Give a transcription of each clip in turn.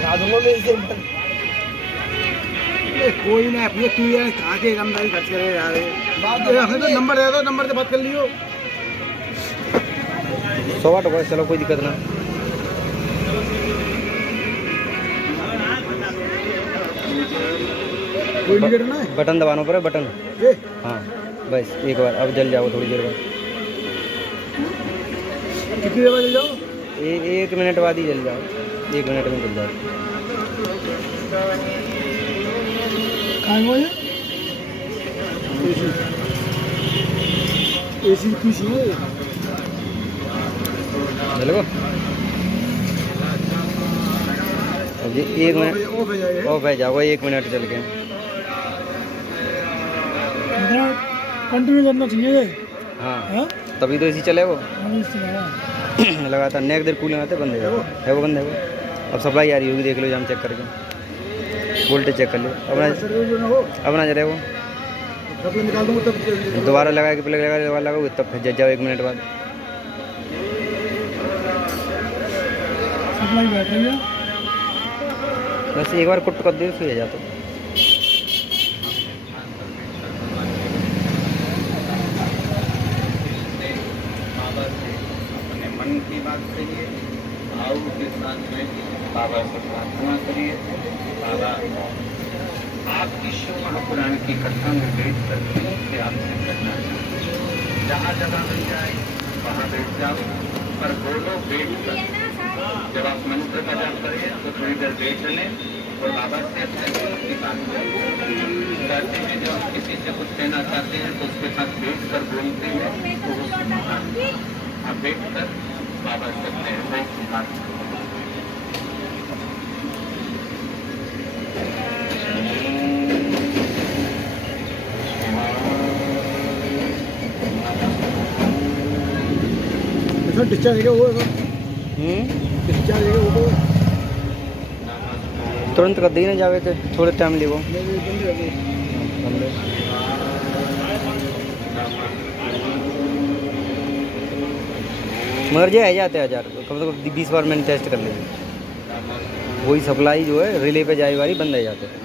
खा दूंगा मैं इसे। कोई ना अपने तू यार खा के कमदारी खर्च करे यार। बात तो नंबर दे दो, नंबर से बात कर लियो। 100 वाट होगा, चलो कोई दिक्कत ना। कोई नहीं करना है, बटन दबाना पड़े बटन। ये हाँ बस एक बार, अब जल जाओ थोड़ी देर बाद। कितनी देर बाद जाओ? 1 मिनट बाद ही जल जाओ, 1 मिनट में जल जाओ। कहाँ वो है? एसी पीसी है चलो जी, 1 मिनट ऑफ है जाओ, 1 मिनट चल के कंटिन्यू करना चाहिए। हाँ तभी तो इसी चले वो। लगातार नेक देर कूलिंग आते बंद है वो, बंद है वो। अब सप्लाई आ रही होगी, देख लो जाम चेक करके, वोल्टेज चेक कर लो। अब ना चले वो, दोबारा लगा के प्लग लगा, दोबारा लगाओगे तब फिर जल जाओ 1 मिनट बाद। सप्लाई बैठ रही है, बस एक बार कुट कर दे फिर जाता। अपने मन की बात करिए, भाव के साथ में बाबा से प्रार्थना करिए। बाबा आपकी शिव महापुराण की कथा में बैठ कर आपसे करना चाहिए। जहाँ जगह मिल जाए वहाँ बैठ जाओ, पर बोलो बैठ कर। जब आप मंत्र का जाप करें तो थोड़ी देर बैठ लें और बाबा से अपने दिल की बात करें। रात्रि में जब आप किसी से कुछ कहना चाहते हैं तो उसके साथ बैठ कर बोलते हैं तो वो सुनता है। आप बैठ कर बाबा से अपने हृदय की बात करें। डिस्चार्ज है वो, डिस्चार्ज है वो तुरंत कर दी ना जावे थे, थोड़े टाइम लियो। मर जाए जाते 1000 कम से कम 20 बार मैंने टेस्ट कर लिया। वही सप्लाई जो है रिले पे जाए वाली बंद है जाते।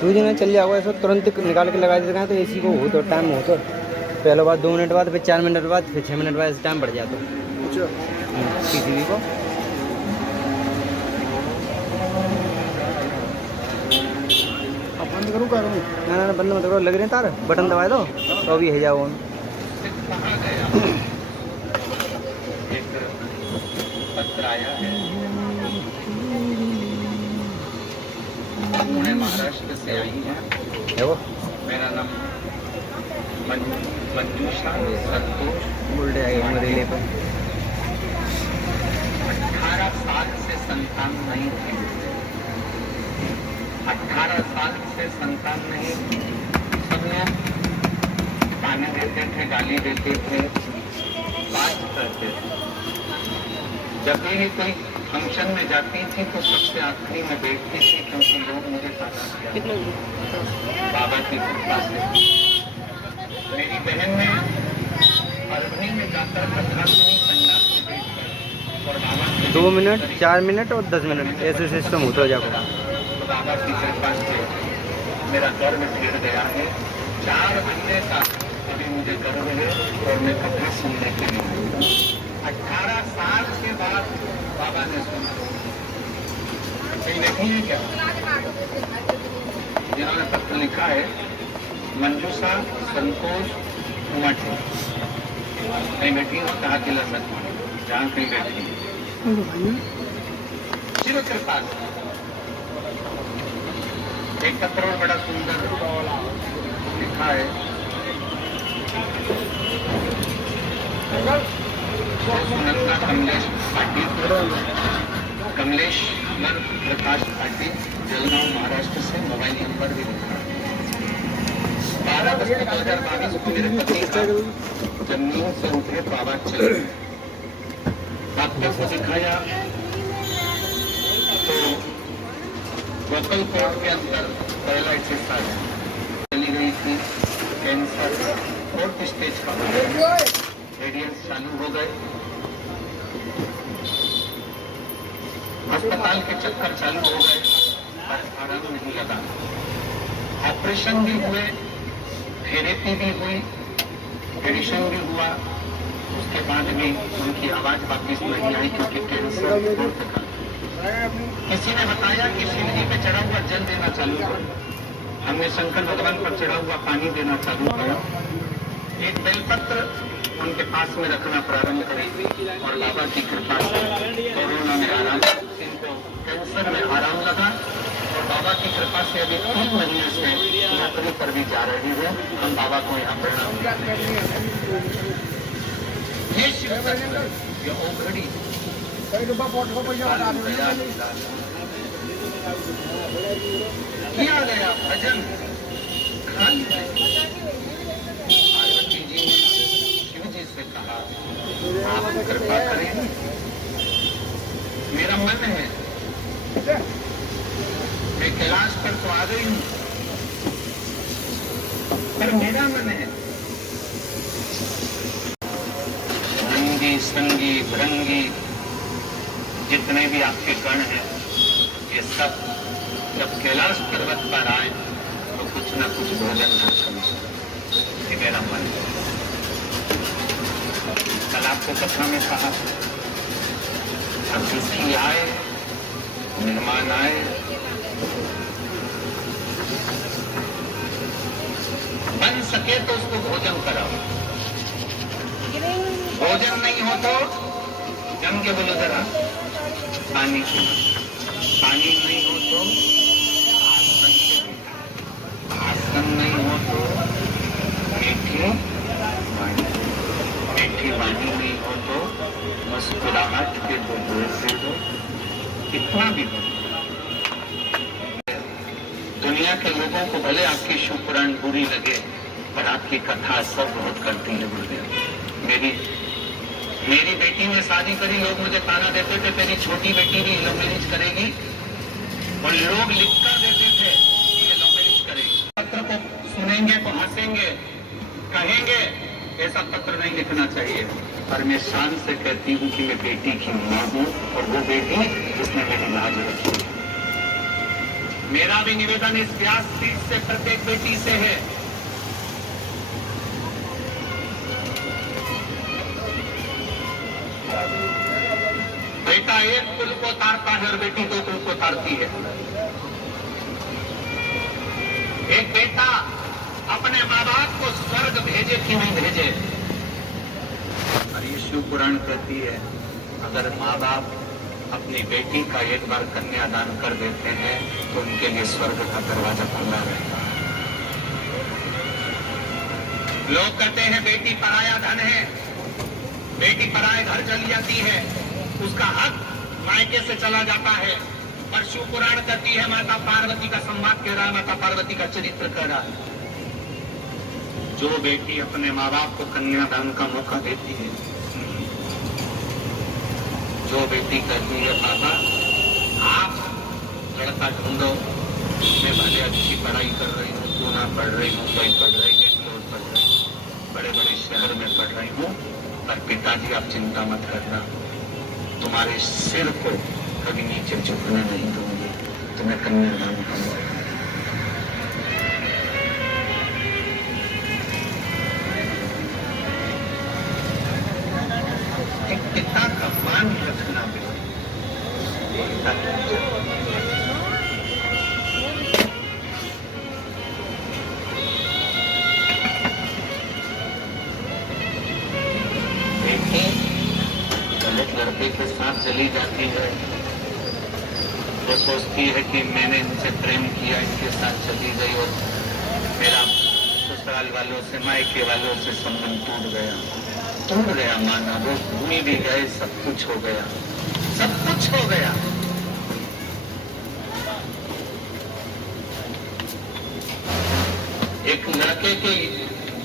दो दिन चल जाओगे ऐसा, तुरंत निकाल के लगा देते हैं तो एसी को हो तो टाइम हो तो पहले बाद 2 मिनट बाद, फिर 4 मिनट बाद, फिर 6 मिनट बाद टाइम बढ़ जाता पीसीबी को। बंद करूँ कर ना बंद मत करो, लग रहे हैं तार, बटन दबा दो तो अभी है जाओ। पत्र आया है, मैं महाराष्ट्र से आई है वो। मेरा नाम मंजूषा संतोष। उल्टे आएगा रिले पर। 18 साल से संतान नहीं थी, 18 साल से संतान नहीं। सब लोग ताने देते थे, गाली देते थे, बात करते थे। जब भी कोई फंक्शन में जाती थी तो सबसे आखिरी में बैठती थी, क्योंकि लोग मुझे ताना दिया। बाबा की कृपा से मेरी बहन ने परभनी में जाकर कथा सुनी, संन्यास में बैठकर, और बाबा 2 मिनट 4 मिनट और 10 मिनट ऐसे सिस्टम होता जाएगा। तो बाबा की कृपा से मेरा गर्व गिर गया है। 4 महीने का अभी मुझे गर्व है और मैं कथा सुनने के लिए 18 साल के बाद बाबा ने सुना। कहीं नहीं है क्या जिन्होंने पत्र लिखा है? मंजूषा संतोष उमाठी। कहीं बैठी हो कहा कि लड़मत जहाँ कहीं बैठी शिव कृपा से एक पत्र और बड़ा सुंदर लिखा है। सुनंदा कमलेश पाटिल, कमलेश्वर प्रकाश पाटिल, जलगांव महाराष्ट्र से मोबाइल नंबर भी लिखा। 12/10/2022 को मेरे पति का जमीन से उठे बाबा चले। डॉक्टर को दिखाया तो वोकल कॉर्ड के अंदर पहला एक्सरसाइज चली गई थी। कैंसर 4th स्टेज का रेडियंस चालू हो गए। अस्पताल के चक्कर चालू हो गए पर आराम नहीं लगा। ऑपरेशन भी हुए, थेरेपी भी हुई, एडिशन भी हुआ। उसके बाद भी उनकी आवाज वापिस नहीं आई क्योंकि कैंसर 4th का। किसी ने बताया कि शिवजी पे चढ़ा हुआ जल देना चालू करो। हमने शंकर भगवान पर चढ़ा हुआ पानी देना चालू किया। एक बेलपत्र उनके पास में रखना प्रारंभ करी और बाबा की कृपा से कोरोना में आराम, इनको कैंसर में आराम लगा और बाबा की कृपा से अभी 3 महीने से नौकरी पर भी जा रही है। हम बाबा को यहाँ प्रणाम करते हैं। ये शिव ये ओघड़ी किया गया भजन खाली पार्वती जी ने शिव जी से कहा आप कृपा करें, मेरा मन है, मैं कैलाश पर तो आ गई हूँ पर मेरा मन है रंगी संगी भरंगी जितने भी आपके गण हैं ये सब जब कैलाश पर्वत पर आए तो कुछ न कुछ भोजन करें, ये मेरा मन है। कल आपको कथा में कहा अतिथि आए, मेहमान आए, बन सके तो उसको भोजन कराओ। भोजन नहीं हो तो जम के बोलो जरा पानी पीना। पानी नहीं हो तो आसन से पीना। आसन नहीं हो तो मीठी वाणी। मीठी वाणी नहीं हो तो मुस्कुराहट के दो से दो। कितना भी हो दुनिया के लोगों को भले आपकी शिव पुराण बुरी लगे पर आपकी कथा सब बहुत करती है गुरुदेव। मेरी बेटी ने शादी करी, लोग मुझे ताना देते थे तेरी छोटी बेटी भी लव मैरिज करेगी और लोग लिखकर देते थे कि ये लव मैरिज करेगी। पत्र को सुनेंगे तो हंसेंगे, कहेंगे ऐसा पत्र नहीं लिखना चाहिए। पर मैं शान से कहती हूँ कि मैं बेटी की माँ हूँ और वो बेटी जिसने मेरी लाज रखी। मेरा भी निवेदन इस व्यासपीठ से प्रत्येक बेटी से है, बेटा एक कुल को तारता है और बेटी 2 कुल को तारती है। एक बेटा अपने माँ बाप को स्वर्ग भेजे कि नहीं भेजे। और ये शिव पुराण कहती है अगर माँ बाप अपनी बेटी का एक बार कन्यादान कर देते हैं तो उनके लिए स्वर्ग का दरवाजा खुला रहता है। लोग कहते हैं बेटी पराया धन है, बेटी पराये घर चली जाती है, उसका हक मायके से चला जाता है। पर शिव पुराण कहती है माता पार्वती का संवाद कह रहा है, माता पार्वती का चरित्र कह रहा है। जो बेटी अपने माँ बाप को कन्यादान का मौका देती है, जो बेटी कहती है पापा आप लड़का ढूंढो, मैं भले अच्छी पढ़ाई कर रही हूँ, पूना पढ़ रही हूँ, मुंबई पढ़ रही हूँ, बेंगलोर पढ़ रही हूँ, बड़े बड़े शहर में पढ़ रही हूँ, पर पिताजी आप चिंता मत करना, तुम्हारे सिर को कभी नीचे झुकने नहीं दूंगी, तुम्हें कन्यादान करूंगा। एक पिता का मान रखना भी लड़के के साथ चली जाती है, वो सोचती है कि मैंने इनसे प्रेम किया, इनके साथ चली गई और मेरा ससुराल वालों से, मायके वालों से संबंध टूट गया। टूट गया माना, वो भूमि भी गए, सब कुछ हो गया, सब कुछ हो गया। एक लड़के के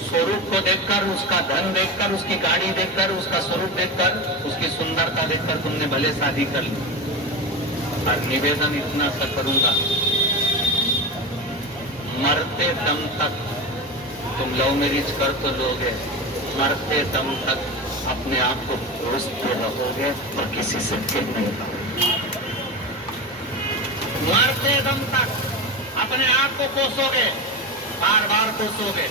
स्वरूप को देखकर, उसका धन देखकर, उसकी गाड़ी देखकर, उसका स्वरूप देखकर, उसकी सुंदरता देखकर तुमने भले शादी कर ली। और निवेदन इतना सा करूंगा, मरते दम तक तुम लव मैरिज कर तो लोगे, मरते दम तक अपने आप को कोसते रहोगे और किसी से फिर नहीं पाओगे। मरते दम तक अपने आप को कोसोगे, बार बार कोसोगे।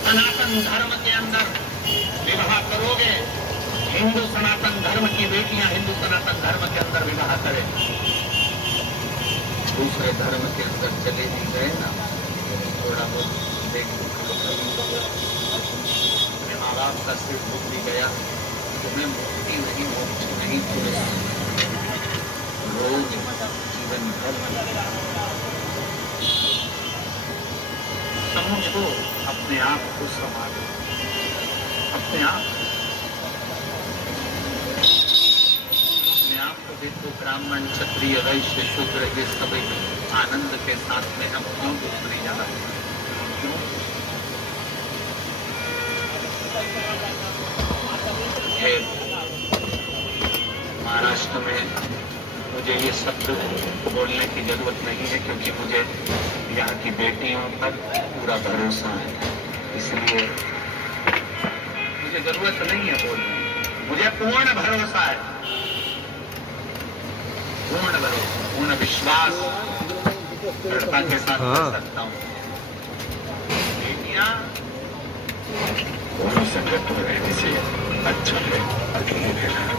सनातन धर्म के अंदर विवाह करोगे, हिंदू सनातन धर्म की बेटियां हिंदू सनातन धर्म के अंदर विवाह करें। दूसरे धर्म के अंदर चले भी गए ना, थोड़ा बहुत देख अपने माँ बाप का सिर दुख भी गया, तुम्हें मुक्ति नहीं, मोक्ष नहीं, तुम्हें रोग जीवन भर समझो, अपने आप को संभालो, अपने आप को देखो। ब्राह्मण क्षत्रिय वैश्य शूद्र ये सभी आनंद के साथ में हम क्यों दूसरी जाना, क्यों? महाराष्ट्र में मुझे ये शब्द बोलने की जरूरत नहीं है, क्योंकि मुझे यहाँ की बेटियों पर पूरा भरोसा है, इसलिए मुझे जरूरत नहीं है बोलने, मुझे पूर्ण भरोसा है, पूर्ण भरोसा, पूर्ण विश्वास दृढ़ता के साथ कर सकता हूँ। बेटियां संगत में रहने से अच्छा है अकेले रहना।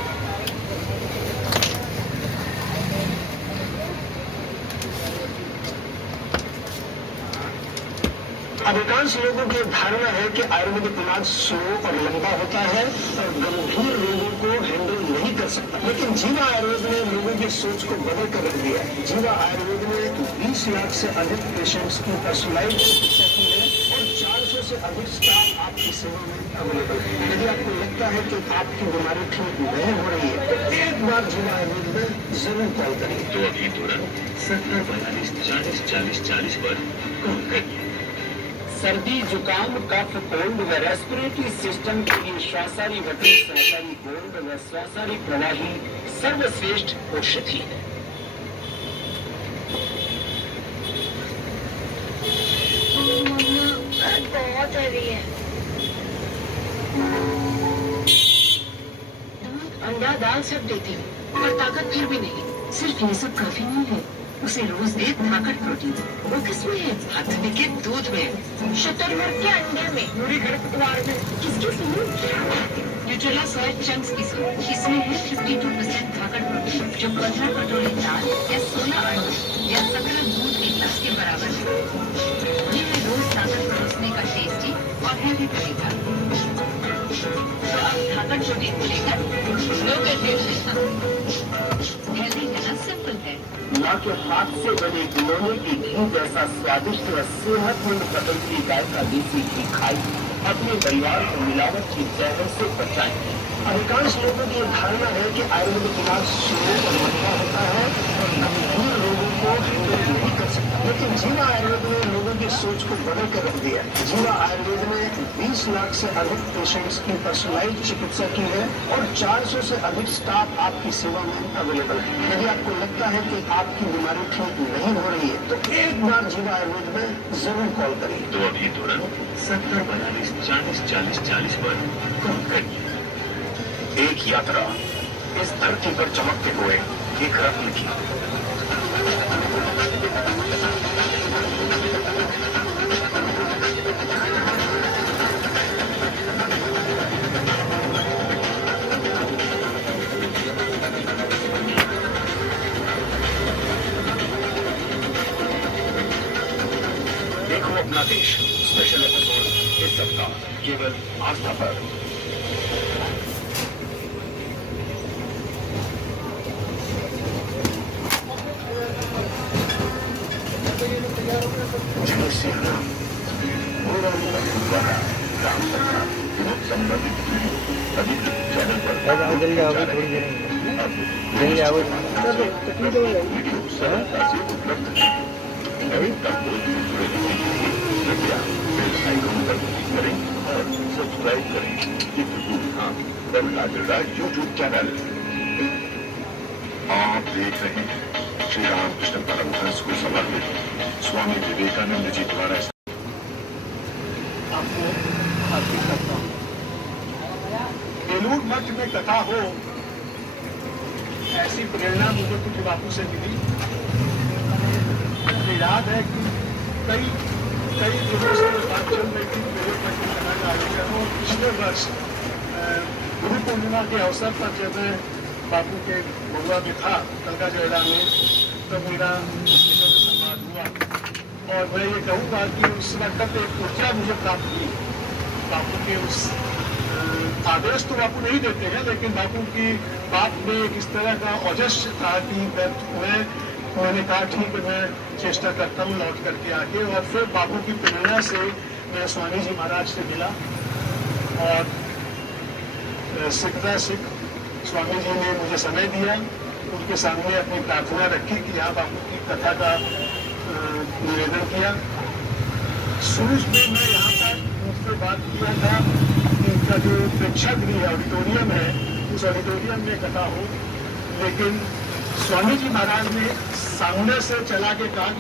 अधिकांश लोगों की धारणा है कि आयुर्वेदिक इलाज स्लो और लंबा होता है और गंभीर रोगों को हैंडल नहीं कर सकता, लेकिन जीवा आयुर्वेद ने लोगों की सोच को बदल कर रख दिया है। जीवा आयुर्वेद ने 20 लाख से अधिक पेशेंट्स की पर्सनलाइज्ड चिकित्सा की है और 400 से अधिक स्टाफ आपकी सेवा में अवेलेबल है। यदि आपको लगता है कि आपकी बीमारी ठीक नहीं हो रही है तो एक बार जीवा आयुर्वेद में जरूर कॉल करिए। तो अभी तुरंत 70 42 40 40 40 पर कॉल करिए। सर्दी, जुकाम, कफ, कोल्ड व रेस्पिरेटरी सिस्टम के लिए श्वासारी वटी सहकारी गोल्ड व श्वासारी प्रवाही सर्वश्रेष्ठ औषधि है। बहुत हैवी है। अंडा दाल सब देती हूँ पर ताकत फिर भी नहीं। सिर्फ ये सब काफी नहीं है, उसे रोज दे ताकत प्रोटीन। वो किसमें है? हथनी के दूध में, शुतुरमुर्ग के अंडे में, मुर्गी खरपतवार में। किसकी सूप? न्यूट्रेला सोया चंक्स की सूप। इसमें है 52% ताकत प्रोटीन, जो 15 कटोरी दाल या 16 अंडे या 17 दूध के ग्लास के बराबर है। ये है रोज ताकत परोसने का टेस्टी और हेल्दी तरीका। तो अब ताकत प्रोटीन को लेकर लो करके हेल्दी है ना, सिंपल है। माँ के हाथ से बने गिलोने की घी जैसा स्वादिष्ट व सेहतमंद फसल की गाय का देसी घी खाई, अपने परिवार को मिलावट की जहर से बचाएं। अधिकांश लोगों की धारणा है कि आयुर्वेदिक इलाज स्लो और लंबा होता है और गंभीर रोगों को हैंडल नहीं कर सकता, लेकिन जीवा आयुर्वेद ने लोगों की सोच को बदल कर रख दिया। जीवा आयुर्वेद ने 20 लाख से अधिक पेशेंट्स की पर्सनलाइज्ड चिकित्सा की है और 400 से अधिक स्टाफ आपकी सेवा में अवेलेबल है। यदि आपको लगता है कि आपकी बीमारी ठीक नहीं हो रही है तो एक बार जीवा आयुर्वेद में जरूर कॉल करिए। तो अभी तुरंत 70 42 40 40 40 पर कॉल करिए। एक यात्रा इस धरती पर चमकते हुए एक रत्न की। देखो अपना देश स्पेशल एपिसोड इस सप्ताह केवल आस्था पर। जय श्री राम। जाओ जल्दी आओ, थोड़ी देर में जल्दी आओ। सब्सक्राइब करें यूट्यूब चैनल। आप देख रहे हैं श्री रामकृष्ण परमहंस को समर्पित स्वामी विवेकानंद जी द्वारा आपको हार्दिक करता हूँ। बेलूर मठ में कथा हो, ऐसी प्रेरणा मुझे कुछ बापू से मिली। मुझे याद है कि कई दिनों से बात चल रही थी बेलूर मठ में कथा का आयोजन। और पिछले वर्ष गुरु पूर्णिमा के अवसर पर जब मैं बापू के बउआ में था कलका जयड़ा में, तो मेरा उस विषय में संवाद हुआ। और मैं ये कहूँगा कि उस वक्त एक ऊर्जा मुझे प्राप्त हुई। बापू के उस आदेश तो बापू नहीं देते हैं, लेकिन बापू की बात में एक इस तरह का औजस्य था कि मैंने कहा ठीक है, मैं चेष्टा करता हूँ लौट करके आके। और फिर बापू की प्रेरणा से मैं स्वामी जी महाराज से मिला और सीखता स्वामी जी ने मुझे समय दिया, उनके सामने अपनी प्रार्थना रखी कि यहाँ बापू की कथा का निवेदन किया। शुरू में मैं यहाँ पर उनसे बात किया था कि इनका जो प्रेक्षागृह ऑडिटोरियम है, उस ऑडिटोरियम में कथा हो, लेकिन स्वामी जी महाराज ने सामने से चला के कहा कि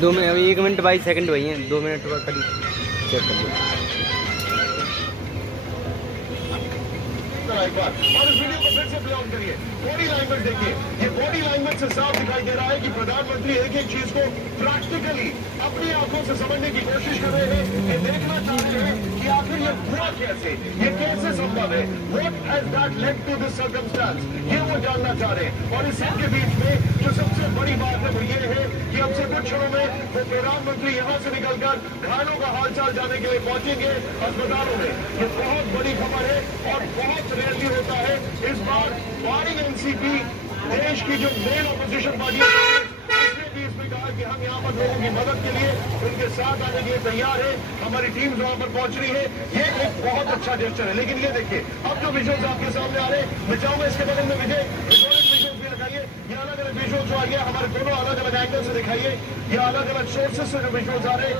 2 मिनट, अभी 1 मिनट 22 सेकंड हुई हैं, 2 मिनट का करीब चेक कर लो। एक बार और इस वीडियो को फिर से प्ले ऑन करिए। बॉडी लैंग्वेज देखिए, ये बॉडी लैंग्वेज से साफ दिखाई दे रहा है कि प्रधानमंत्री एक एक चीज को प्रैक्टिकली अपनी आंखों से समझने की कोशिश कर रहे हैं। ये देखना चाह रहे हैं कि आखिर ये हुआ कैसे, ये कैसे संभव है, what has that led to this circumstance, ये वो जानना चाह रहे हैं। और इस सबके बीच में जो सबसे बड़ी बात है वो ये है कि अब से कुछ क्षणों में वो प्रधानमंत्री यहाँ से निकलकर घायलों का हालचाल जानने के लिए पहुंचेंगे अस्पतालों में। ये बहुत बड़ी खबर है और बहुत रेयरली होता है। इस बार बारिंग एनसीपी, देश की जो मेन ऑपोजिशन पार्टी है, उसने भी इसमें कहा कि हम यहाँ पर लोगों की मदद के लिए उनके साथ आने के लिए तैयार है, हमारी टीम वहाँ पर पहुंच रही है। ये एक बहुत अच्छा जेस्चर है। लेकिन ये देखिए, अब जो विजुअल्स आपके सामने आ रहे हैं, मैं चाहूंगा इसके बगल में विजय विजुअल्स भी लगाइए। ये अलग अलग विजुअल्स जो आ गया, हमारे दोनों अलग अलग एंगल से दिखाइए। ये अलग अलग सोर्सेस से जो विजुअल्स आ रहे हैं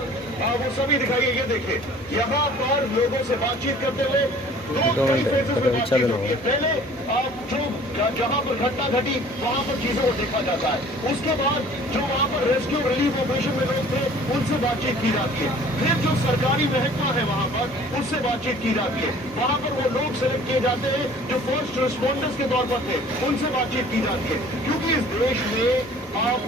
वो सभी दिखाइए। ये देखिए, यहाँ पर लोगों से बातचीत करते हुए पहले जो जहाँ पर घटना घटी वहाँ पर चीजों को देखा जाता है, उसके बाद जो वहाँ पर रेस्क्यू रिलीफ ऑपरेशन में लोग थे उनसे बातचीत की जाती है, फिर जो सरकारी महकमा है वहाँ पर उससे बातचीत की जाती है, वहाँ पर वो लोग सेलेक्ट किए जाते हैं जो फर्स्ट रिस्पॉन्डर्स के तौर पर थे, उनसे बातचीत की जाती है। क्योंकि इस देश में अब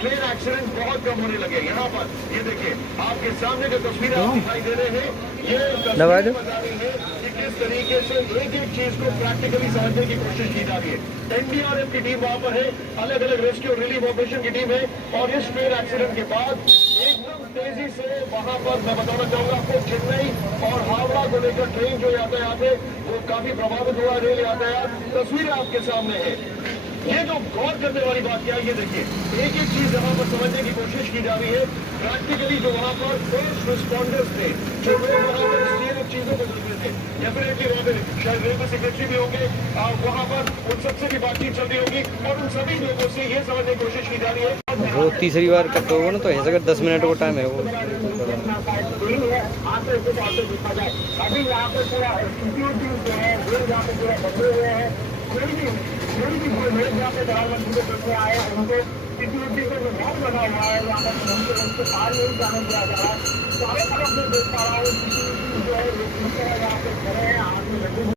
ट्रेन एक्सीडेंट बहुत कम होने लगे। यहाँ पर ये देखिए, आपके सामने जो तस्वीरें आप दिखाई दे रहे हैं, ये तस्वीरें बता रही है कि किस तरीके से एक एक चीज को प्रैक्टिकली समझने की कोशिश की जा रही है। एनडीआरएफ की टीम वहाँ पर है, अलग अलग रेस्क्यू रिलीफ ऑपरेशन की टीम है। और इस ट्रेन एक्सीडेंट के बाद एकदम तेजी से वहाँ पर मैं बताना चाहूंगा आपको, चेन्नई और हावड़ा को लेकर ट्रेन जो यातायात है वो काफी प्रभावित हुआ, रेल यातायात। तस्वीरें आपके सामने है। ये जो गौर करने वाली बात क्या है, ये देखिए, एक एक चीज यहाँ पर समझने की कोशिश की जा रही है। प्रैक्टिकली जो वहाँ पर फर्स्ट रिस्पॉन्डर्स थे, जो लोग वहाँ पर चीजों को देख रहे थे, डेफिनेटली वहाँ पे शायद रेलवे सेक्रेटरी भी होंगे, वहाँ पर उन सबसे भी बातचीत चल रही होगी और उन सभी लोगों से ये समझने की कोशिश की जा रही है। वो तीसरी बार करते होगा ना, तो ऐसा कर 10 मिनट को टाइम है वो। अभी यहाँ पे पूरा इंस्टीट्यूट जो है वो यहाँ पे पूरा बदले हुए हैं। कोई भी लोग यहाँ पे प्रधानमंत्री को देखने आए, उनको सिक्योरिटी का जो बॉक्स लगा हुआ है यहाँ पर उनके पार नहीं जाने दिया जा रहा है। चारों तरफ से देख पा रहा हूँ जो है यहाँ पे खड़े हैं, हाथ में लड्डू